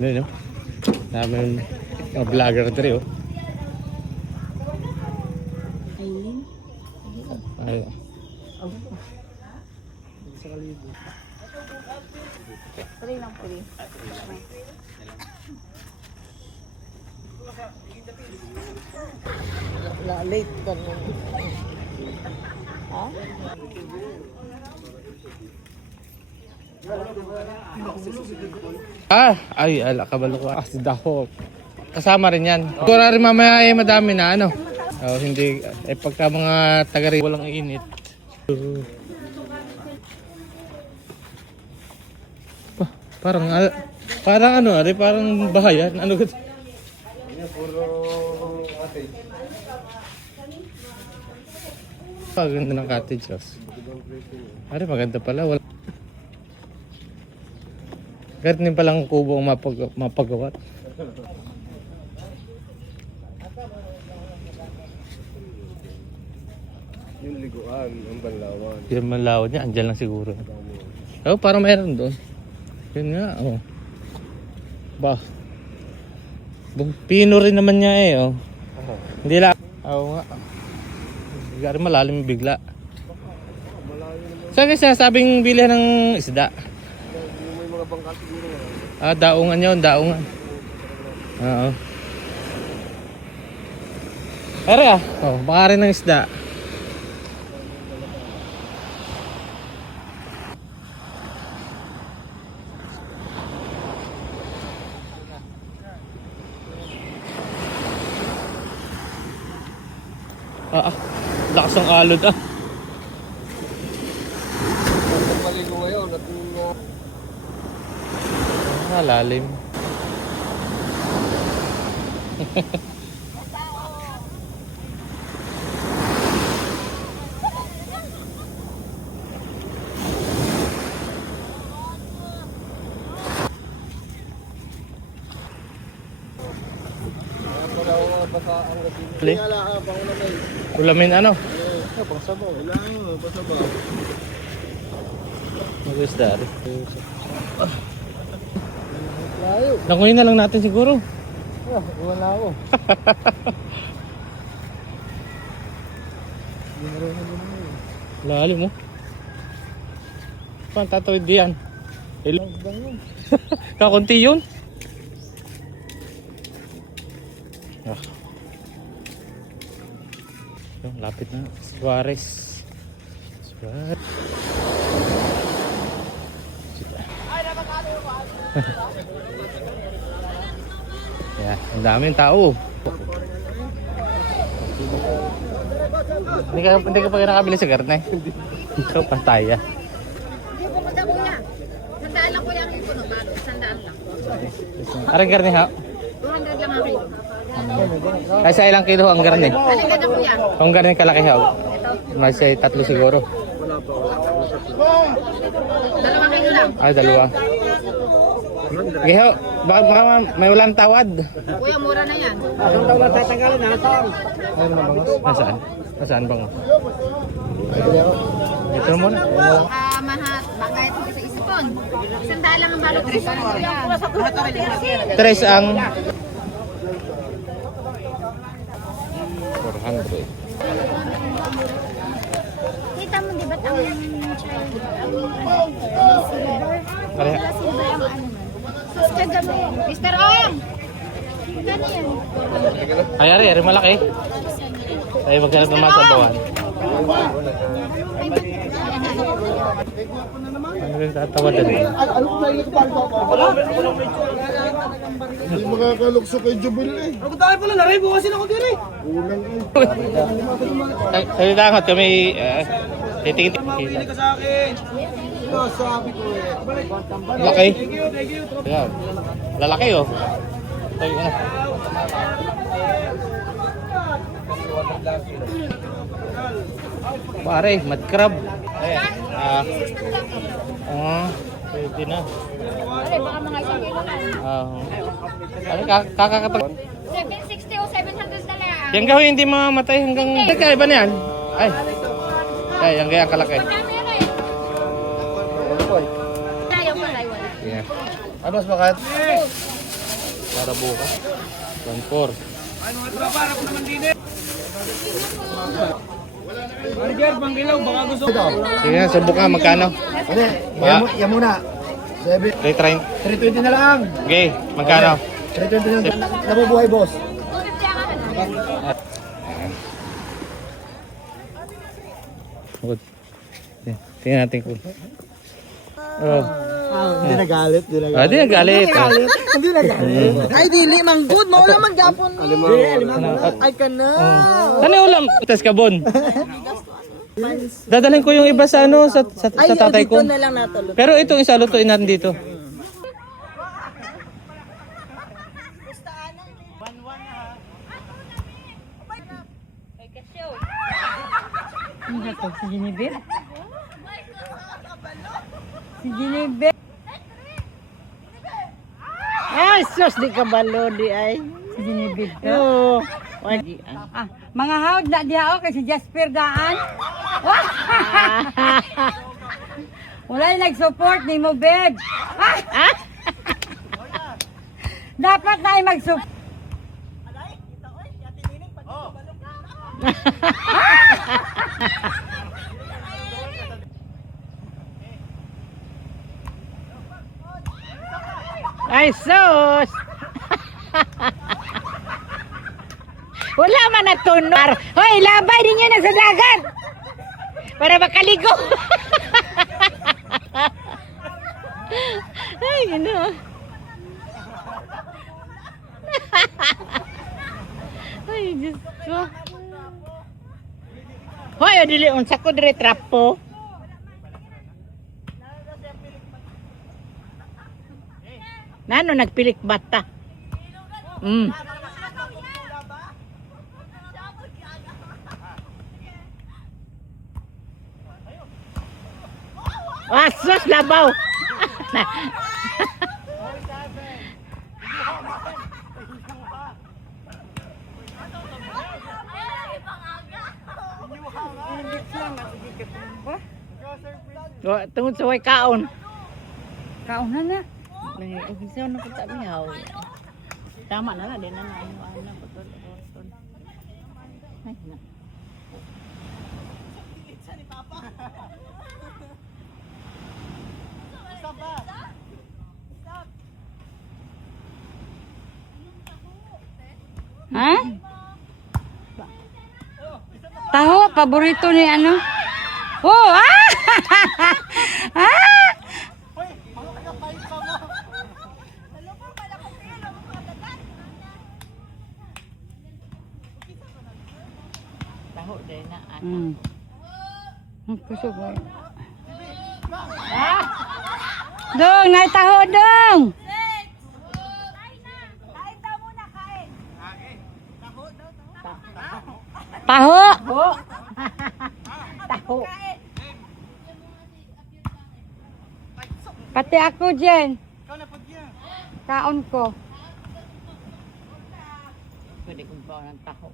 Ano, no? Namin mga vlogger na rin, oh. Ay. Pwede lang pwede. Late ka mo. Ha? Ay, ala, kabalo ko. Si Daho. Kasama rin yan. Kura rin mamaya eh, madami na ano. Oh, hindi, pagka mga taga rin, walang init. Parang, parang ano, parang bahayan. Ano gano'n? Puro ate. Paganda ng cottage house. Maganda pala. Wala. Ganit din palang kubo ang mapagawa. Yung liguan, ang banlawan. Yung manlawad niya, andyan lang siguro. Oh, parang mayroon doon. Yun nga, oh. Ba. Pino rin naman niya eh, oh. Hindi lang. Oo nga. Gari malalim bigla. Saan kasi sinasabing bilihan ng isda? May mga bangka siguro. Daungan yun, daungan. Oo. Ere oh, baka rin ng isda. Lakas ng alod Maligo ngayon at lalim. basa ang gabi. Uli? Pangulamay. Ulamin ano? Pangsabaw. Kailangan pasabaw. Mag-isda rin. Layo. Nakunin na lang natin siguro. Wala ako. Hindi na rin Lalim mo. Paano tatawid diyan? Kakunti yun. Lapit na. Suarez. Yeah, ang daming tao. Hindi ka pa nakabili sa garne. Ikaw pataya. Hindi po kasi kuya. Sandaan lang kuya ang ito no. Sandaan lang. Arang garne ha? 200 lang ang kilo. Kaysa ilang kilo ang garne? Halika na kuya. Ang garne kalaki ha? Nasa 3 siguro. 2 kilo lang. Ay, 2. Giho, baka may walang tawad. Kuya, mura na yan. Asang daw natatanggalan na asang. Nasaan? Nasaan bang? Ito na muna. Mahat. Baka ito sa isipon. Sandaan lang ang balot. 3 kuya. 3 ang 400. Kita mo di ba't ang child, silver? Pareha. Silver ang ano man. Sus kagabi. Mr. Ong! Gano yan? Ay, ari malaki. Ay, maghanap naman sa bawan. Ano rin tatawad din? Hindi makakalukso kay Jubil eh. Ako tayo pala, naribo kasi ako din eh. Ulang eh. Salita nga kami, titingin. Ka sa akin. Sabi ko eh. Laki. Thank you. Ayan. Lalaki oh. Ay, ano. Pare, mud crab. Ayan. Pwede na. Ay, baka mga 1 kilo na. Ano, kakakapag... 760 o 700 na lang. Yan gawin hindi mamamatay hanggang... Kaya ba na yan? Ay, yan kaya kalaki. Tayo pa tayo. Ano mas bakit? Para bukas. 1-4. Sige na, subukan magkano? Ano? Yan muna. 7. 3-3. 320 na lang. Okay, magkano? 320 na lang. Nabubuhay, boss. Good. Tingnan natin kung. Oh. Hindi nagalit. Hindi Ah, di nagalit. Hindi nagalit. Ay, dili, manggod. Maulam man gapon. Ay, ka na. Ano yung ulam? Tas kabon. Dadalhin ko yung iba sa ano sa Ay, tatay ko. dito na lang natulog. Pero itong isa lutuin natin dito. Si Genevieve. Si Genevieve. Ay, sus, di ka balo di ay. Si Genevieve ka? Oo. Ah, mga hawd na diya o, kasi Jasper daan. Wala yung nag-support ni mo, babe. Dapat na ay mag-support. Ay, sus! Wala man na tunar. Hoy, labay ninyo na sa dagat! Para makaligo. Ay, ano. Ay, Diyos ko. Hoy, dili, unsa ko dire trapo. Nano nagpilik bata? Asos labaw. Tungod sa way kaon. Kaon na na. Bisa na kita mihaw. Tama na din na ano putol. Ay na. Ha? Taho, paborito ni ano? Oh, ah! Ah! Taho din na ano. Kusog mo. Ah! Dong, naitaho dong! Taho! Taho! Pati ako dyan. Kaon ko. Pwede kong bawa ng taho.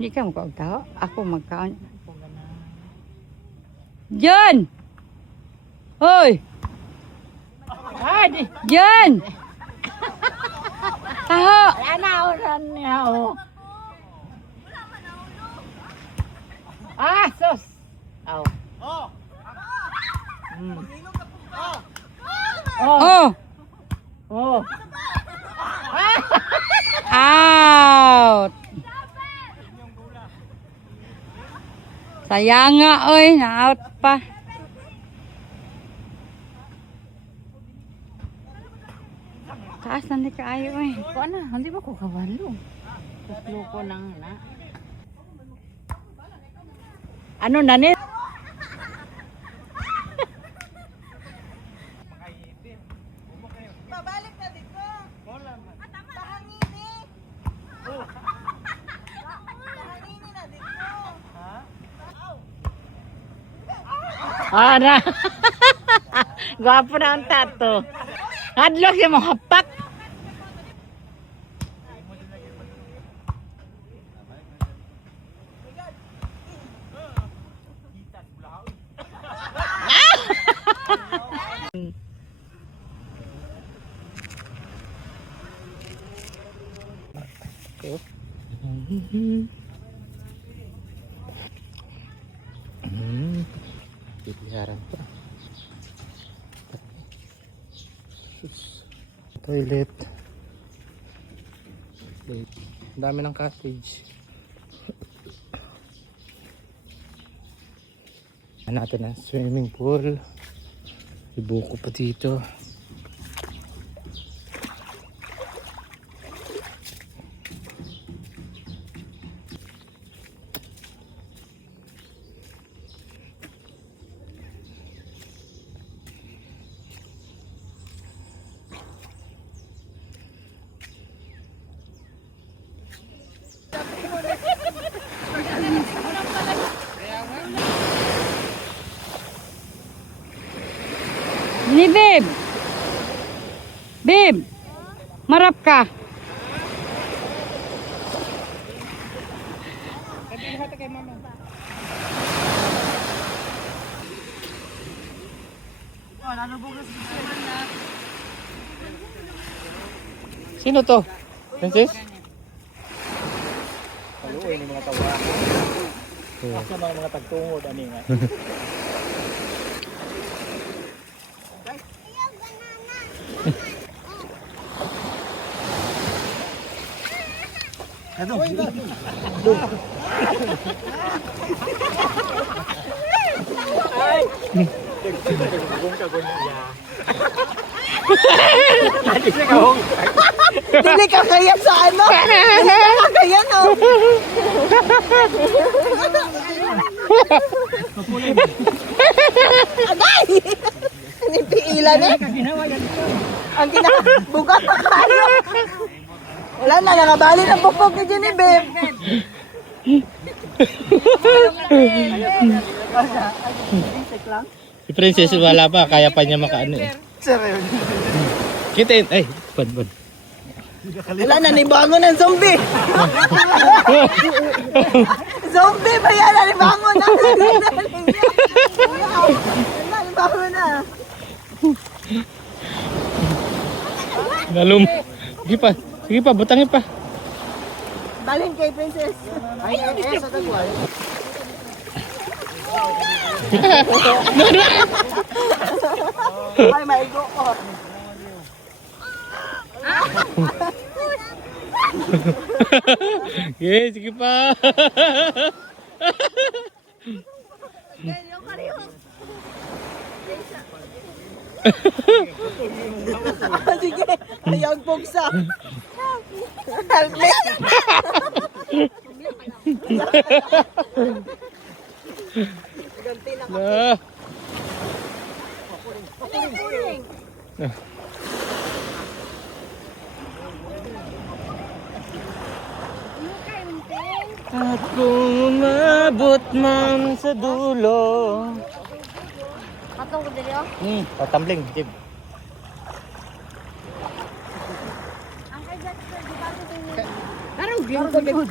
Hindi ka magkakao. Ako magkaon. John! Hoy! John! Taho! Anauran niya o. Ah, sus! Aw. Oh! Oh! Oh! Out! Sayang nga, oy, na-out pa. Taas na ni kaayo, oy. Kuha na, hindi ba ko kabalo? Kuslo ko nang na. Ano na ni? Pabalik na dito. Pahangini. Pahangini na dito. Ana. Gwapo na ang tato. Hadlok yung mga hapak. Pipiharan pa. Toilet. Ang dami ng cottage. Natin ang swimming pool. Ibuko pa dito. Ni Beb. Beb. Marap ka. Sino to? Princess? Paluoy ni mga tawa. Asa mga tagtungod ani nga. Dili ka kaya sa ano? Dili ka kaya no? Agay! Nipiilan eh. Ang kinabugat pa kayo. Wala na, nakabali ng pupok ni Jenny, babe. Si Princess wala pa, kaya pa niya makaano eh. Kitain, ay, bad. Wala na, nibangon ng zombie. Zombie ba yan? Nibangon na. Nibangon na. Nalum. Sige pa, butangin pa. Balhin kay Princess. Ay, sa dagway. Ay, maigo ko. Sige pa. Sige, ayaw pugsa. Helmet. Na. At kung umabot man sa dulo. Katong ko diri oh. Tatambling, Jib. Ang kay Jasper, di ba ito din? Karong beautiful.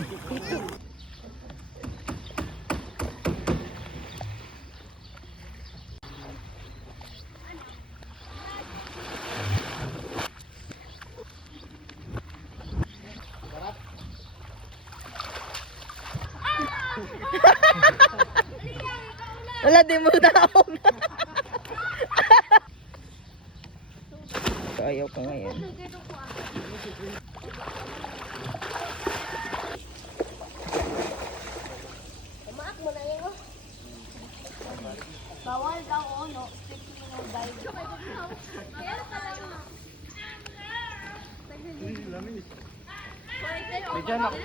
Wala, di mo daon. Ayaw ka ngayon. Bawal daw no. Strictly no dive. Kaya pala yun. Bigyan ako.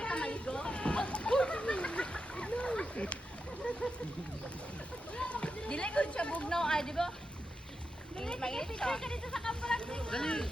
Dili ko siya bugnaw ay di ba? Dili mangit ka dito sa kampo lang.